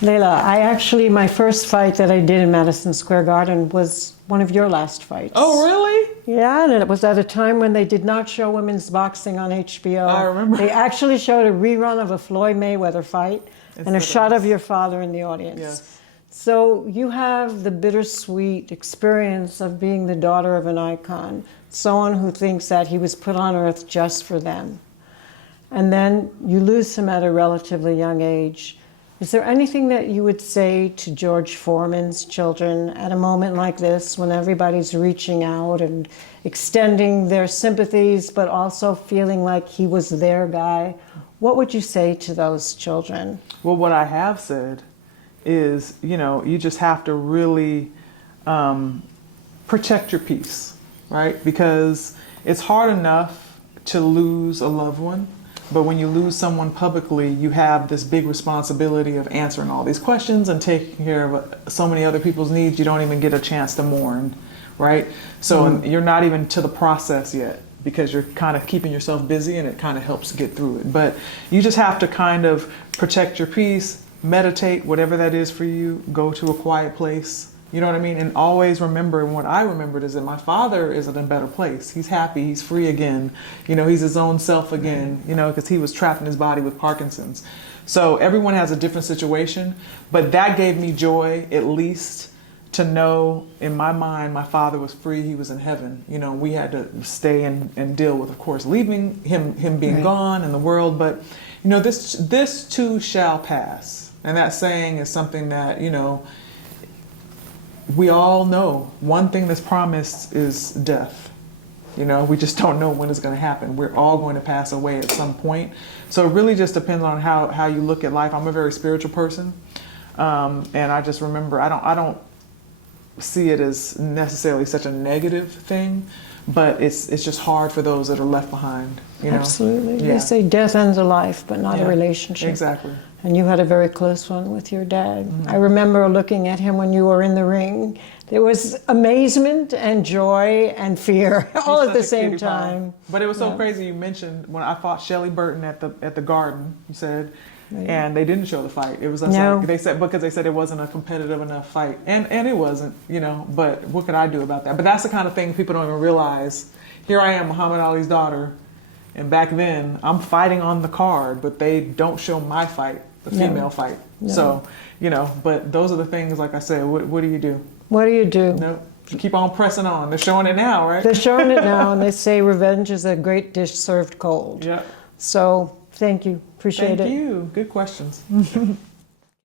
Layla, my first fight that I did in Madison Square Garden was one of your last fights. Oh, really? Yeah, and it was at a time when they did not show women's boxing on HBO. I remember. They actually showed a rerun of a Floyd Mayweather fight and a shot of your father in the audience. Yes. So you have the bittersweet experience of being the daughter of an icon, someone who thinks that he was put on earth just for them. And then you lose him at a relatively young age. Is there anything that you would say to George Foreman's children at a moment like this when everybody's reaching out and extending their sympathies but also feeling like he was their guy? What would you say to those children? Well, what I have said is, you just have to really protect your peace, right? Because it's hard enough to lose a loved one. But when you lose someone publicly, you have this big responsibility of answering all these questions and taking care of so many other people's needs. You don't even get a chance to mourn, right? So you're not even to the process yet because you're kind of keeping yourself busy, and it kind of helps get through it. But you just have to kind of protect your peace, meditate, whatever that is for you, go to a quiet place. You know what I mean? And always remember, and what I remembered is that my father is in a better place. He's happy, he's free again. He's his own self again, because he was trapped in his body with Parkinson's. So everyone has a different situation, but that gave me joy, at least, to know in my mind my father was free, he was in heaven. We had to stay and deal with, of course, leaving him being gone in the world, but this too shall pass. And that saying is something that, we all know one thing that's promised is death. We just don't know when it's going to happen. We're all going to pass away at some point. So it really just depends on how you look at life. I'm a very spiritual person. And I just remember, I don't see it as necessarily such a negative thing, but it's just hard for those that are left behind. Absolutely. Yeah. They say death ends a life, but not a relationship. Exactly. And you had a very close one with your dad. I remember looking at him when you were in the ring. There was amazement and joy and fear all at the same time. But it was so crazy you mentioned when I fought Shelly Burton at the Garden, you said, and they didn't show the fight. It was like they said, because they said it wasn't a competitive enough fight. And it wasn't, but what could I do about that? But that's the kind of thing people don't even realize. Here I am, Muhammad Ali's daughter, and back then I'm fighting on the card, but they don't show my fight. The female fight. No. So, but those are the things, like I said, what do you do? What do you do? No, keep on pressing on. They're showing it now, right? They're showing it now, and they say revenge is a great dish served cold. Yeah. So, thank you. Appreciate it. Thank you. Good questions.